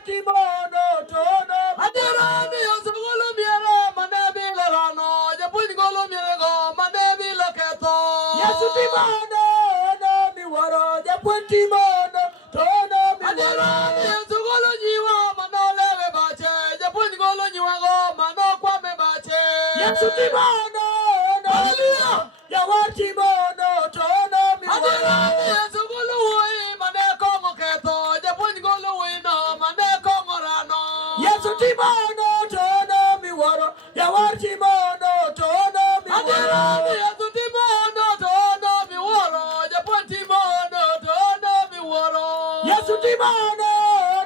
watimono tono adirani yosugulu miere manebi lorano japuonj golo miere go manebi loketo Yesu timono no miwuoro japuonj timono tono adirani yosugulu nyiwa manolewe bache japuonj golo nyiwa go manokwame bache Yesu timono no jawar timono tono miwuoro adirani yosugulu wuoyi mane kongo ketho japuonj golo wuoyino mane kongo rano Yesu timono tono miwuoro jawar timono tono adirani miwuoro yesu timono tono miwuoro japuonj timono tono miwuoro Yesu timono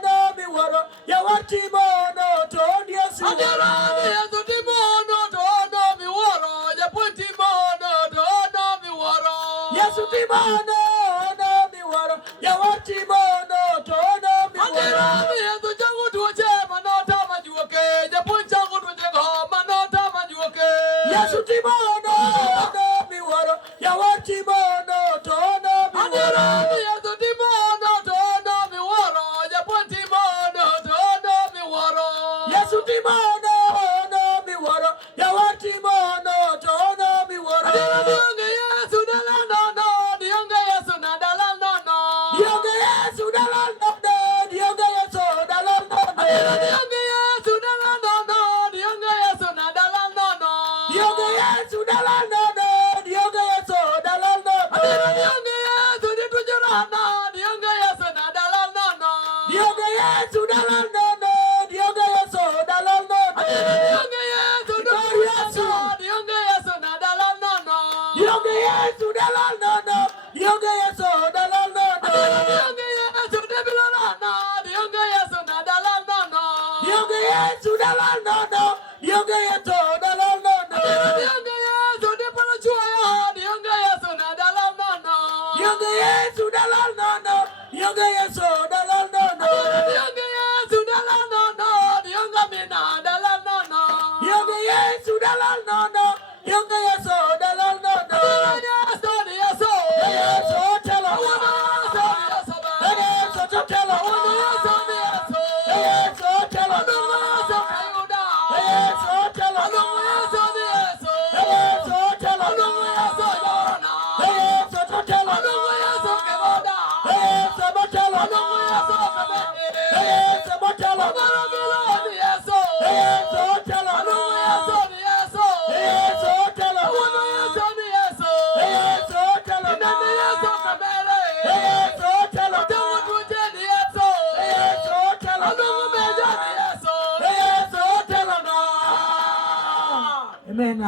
no miwuoro jawar timono tono Yesu adirani yesu timono tono miwuoro japuonj timono tono miwuoro Yesu timono no miwuoro jawar timono tono miwuoro adirani yesu chango tuoche manotama juoke japuonj chango tuochego manotama juoke Yesu timono no miwuoro jawar timono tono miwuoro adirani yesu timono tono miwuoro japuonj timono tono miwuoro Yesu timono no miwuoro jawar timono tono miwuoro dionge yesu dala nono dionge yesu na dala nono Dionge Yesu dalam nono dionge Yesu dalam nono dionge yesu dala nono dionge yesu na dala nono Dionge Yesu dalam nono dionge Yesu dalam nono dionge yesu ditujurana dionge yesu na dala nono Dionge Yesu dalam nono dionge Yesu dalam nono dionge yesu ditujurana dionge yesu na dala nono Dionge Yesu dalam nono dionge Yesu dalam nono dionge yesu dibilorana dionge yesu na dala nono Dionge Yesu dalam nono dionge Yesu dalam nono dionge yesu dipalachuaya dionge yesu na dala nono Dionge Yesu dalam nono dionge Yesu dalam nono dionge yesu dala nono dionge mina dala nono Dionge Yesu dalam nono dionge Yesu dalam nono yesu yesu Yesu tell us Yesu tell us Yesu tell us Yesu tell us Yesu tell us Yesu tell us Yesu tell us Yesu tell us Yesu tell us Yesu tell us Yesu tell us Yesu tell us Yesu tell us Yesu tell us Amen.